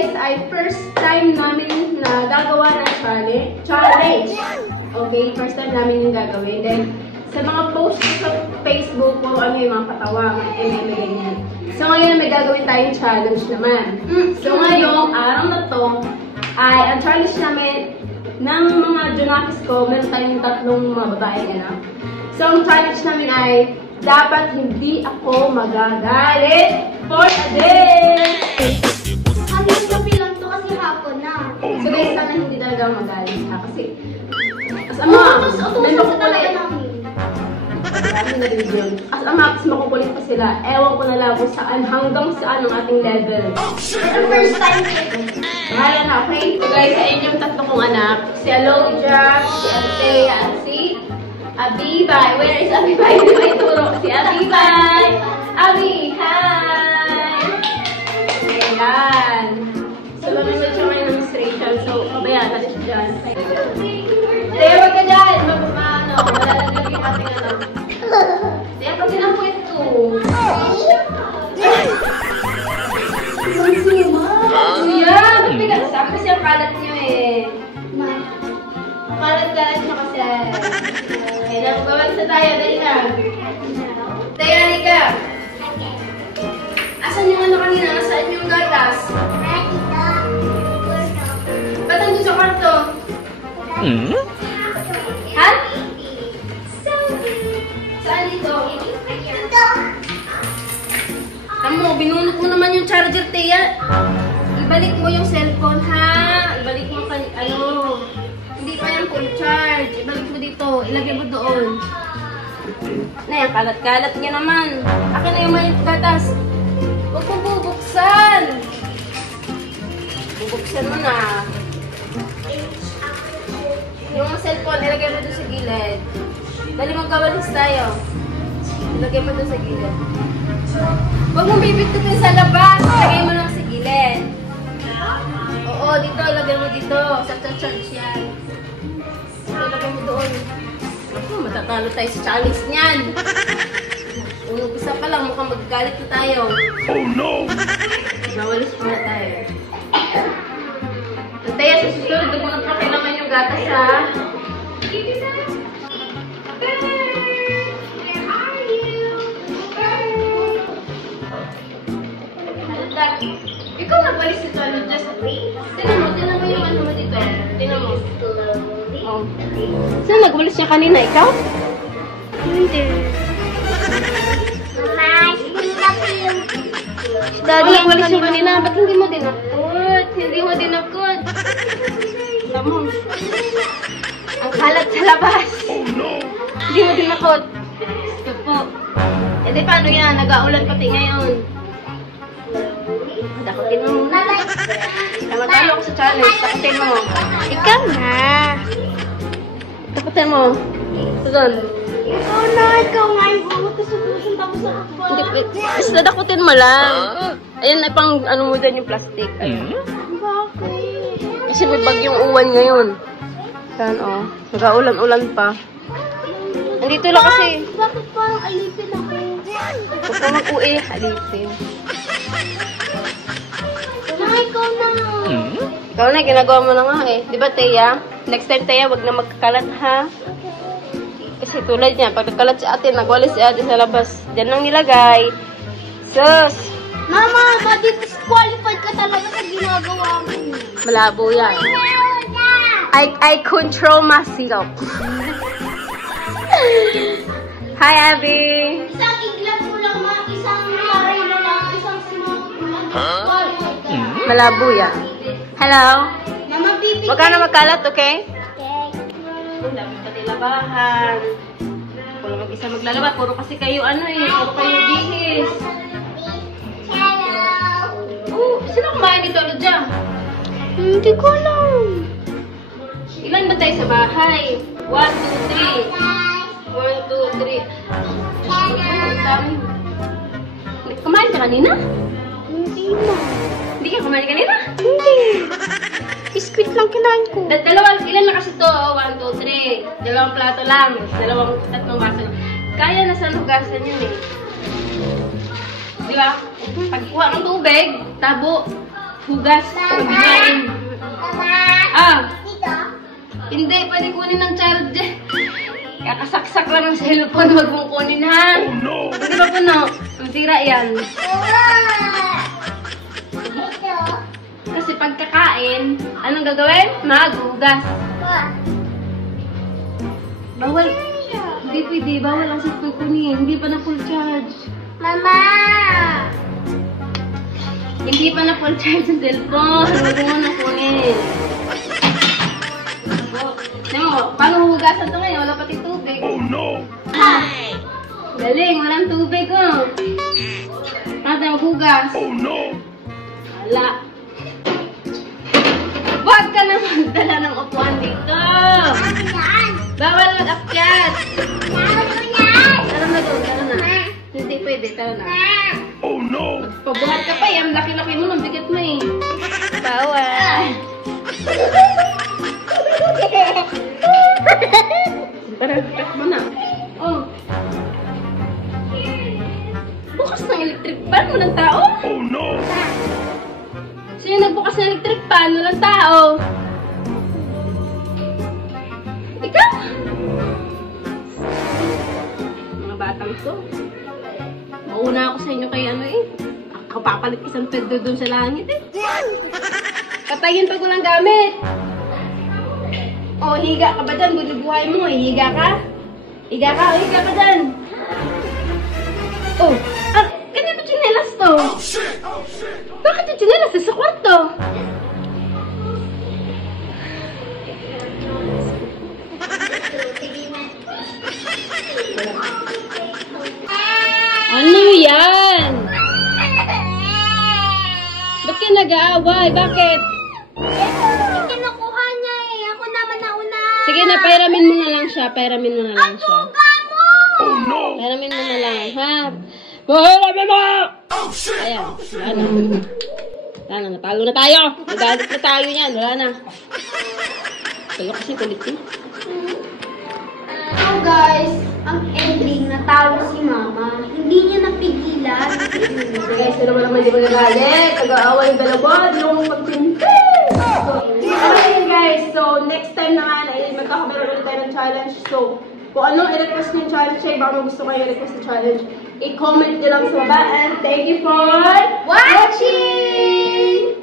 guys ay first time namin na gagawa ng challenge. Okay, first time namin yung gagawin. Then, sa mga post sa Facebook, puro ano yung mga patawa, mga meme, ganyan. So, ngayon may gagawin tayong challenge naman. So, ngayong araw na to, ay ang challenge namin ng mga junakis ko, meron tayong tatlong mga babaeng anak. So, ang challenge namin ay dapat hindi ako magagalit for a day! Hanggang gabi lang to kasi hapon na. So guys, sana hindi talaga magalit ha. Kasi, as ama, may makukulit. As ama, mas makukulit pa sila. Ewan ko na lang kung saan, hanggang saan ang ating level. The first time. Bahala na, okay? So guys, sa inyong tatlo kong anak, si Aloja, si Althea, at si Abibay. Where is Abibay? Hindi may turo. Si Abibay. Abi, hi! Ayan. So, mag-message siya ngayon ng demonstration. So, pabayaan natin siya dyan. Teo, wag ka dyan! Malalagay yung ating ano. Teo, pag sinampo ito. Kuya, ba't pinagsak? Kasi ang kalat niyo eh. Kalat-kalat niyo kasi. Kaya nagbawan sa tayo. Dali na. Teo, halika. Asan yung ano kanina? Nasaan yung gatas? Ba't nandun sa kwarto? Ha? Saan dito? Tamo, binunot mo naman yung charger, Thea. Ibalik mo yung cellphone, ha? Ibalik mo ano. Hindi pa yan full charge. Ibalik mo dito. Ilagay mo doon. Na yan, kalat-kalat niya naman. Akin na yung may gatas. Huwag mo bubuksan! Bubuksan mo na. Yung cellphone, ilagay mo doon sa gilid. Dali magkawalis tayo. Ilagay mo doon sa gilid. Huwag mo bibigtutin sa labas. Ilagay mo lang sa gilid. Oo, dito. Ilagay mo dito. Sa church yan. Ilagay mo doon. Ako, matatalo tayo sa challenge niyan. Unong isa pa lang, mukhang magagalit na tayo. Oh no! Nawalis pa na tayo. Antaya, sa susunod, huwag mo na pakilaman yung gatas, ha? Ikaw nagwalis ito, ano, just tinan mo yung ano mo dito. Tinan mo. Oh. Saan nagwalis niya kanina? Ikaw? Hindi. Daddy, nagwalis yung kanina. Ba't hindi mo dinakot? Hindi mo dinakot. Alam mo. Ang kalat sa labas. Oh no! Hindi mo dinakot. Ito po. E di paano yan? Nag-aulan pati ngayon. Dakutin mo muna. Tama-talo ako sa challenge. Dakutin mo. Ikaw na. Dakutin mo. Ito doon. Ikaw na. Ikaw nga yung buhat sa solution tapos sa akba. Basta dakutin mo lang. Ayan, ay pang ano mo dyan yung plastic. Bakit? Kasi may bagyong uwan ngayon. Yan, oh. Nag-aulan-ulan pa. Andito lang kasi. Bakit parang alipin ako? Huwag ka mag-uwi. Alipin. Ikaw na. Ikaw na, ginagawa mo na nga eh. Di ba, Thea? Next time, Thea, wag na magkakalat, ha? Kasi tulad niya, pag nagkalat si ate, nagwalis si ate sa labas. Diyan lang nilagay. Sus! Mama, ba disqualified ka talaga sa ginagawa mo? Malabo yan. I control myself. Hi, Abby! Isang iglap mo lang, isang maray mo lang, isang small. Malabo yan. Hello? Mama, bibig. Huwag ka na magkalat, okay? Okay. Ang dami pati labahan. Wala mag-isa maglalaba. Puro kasi kayo ano eh. Puro kayo bihis. Sino kumain dito, Lodja? Hindi ko alam. Ilan ba tayo sa bahay? 1, 2, 3. 1, 2, 3. Kumain ka kanina? Hindi na. Hindi ka kumain kanina? Hindi. Biscuit lang kinain ko. Ilan na kasi to? 1, 2, 3. Dalawang plato lang. Tatlong baso lang. Kaya na sa hugasan yun eh. Di ba? Pagkuha ng tubig, tabo. maghugas. Pagkain. Mama. Ah, Dito. hindi. Pwede kunin ng child dyan. Kakasaksak lang ng cellphone. Huwag mong kunin, ha? Oh, no. Hindi ba puno? Masira yan. Dito. Kasi pagkakain, anong gagawin? Maghugas. Bawal. Hindi pwede. Bawal ang cellphone kunin. Hindi pa na full charge. Mama. Hindi pa na full charge ang cellphone. Huwag mo na kunin. Tignan mo, paano hugasan ito ngayon? Wala pati tubig. Oh no! Galing, walang tubig oh. Paano tayo maghugas? Oh no! Wala. Huwag ka na magdala ng upuan dito. Bawal mag-akyat. Tara na doon, tara na. Hindi pwede, tara na. Oh no! Magpabuhat ka pa eh. Ang laki-laki mo, ang bigat mo eh. Bawal. Tara, takbo na. Oh. Bukas ng electric fan, walang tao. Oh no! Sino nagbukas ng electric fan, walang tao? Ikaw? Mga batang to. Mauna ako sa inyo kay ano eh. Ako papalit isang pedo doon sa langit eh. Patayin pag walang gamit. O, higa ka ba dyan? Buhay mo, higa ka? Higa ka, o higa ka dyan. Oh, ganito tsinelas to. Bakit yung tsinelas sa kwarto? Ano yan? Ba't kayo nag-aaway? Bakit? Kinukuha niya eh. Ako naman nauna. Sige na, pairamin mo na lang siya. Pairamin mo na lang siya. Kamo! Oh no! Pairamin mo na lang, ha? Pairamin mo! Ayan, wala na. Wala na, natalo na tayo. Nagalit na tayo yan, wala na. Kaya kasi kulit mo. So guys, ang ending, natalo si Mama. Hindi niya napigilan. Guys, sino ba naman di mo nagalit? Nag-aaway yung dalawa, di mo magpinti. Okay guys, so next time naman ay magkakameron ulit tayo ng challenge. So, kung anong i-request yung challenge ay baka gusto kayo i-request yung challenge, i-comment nyo lang sa baba. And thank you for Watching!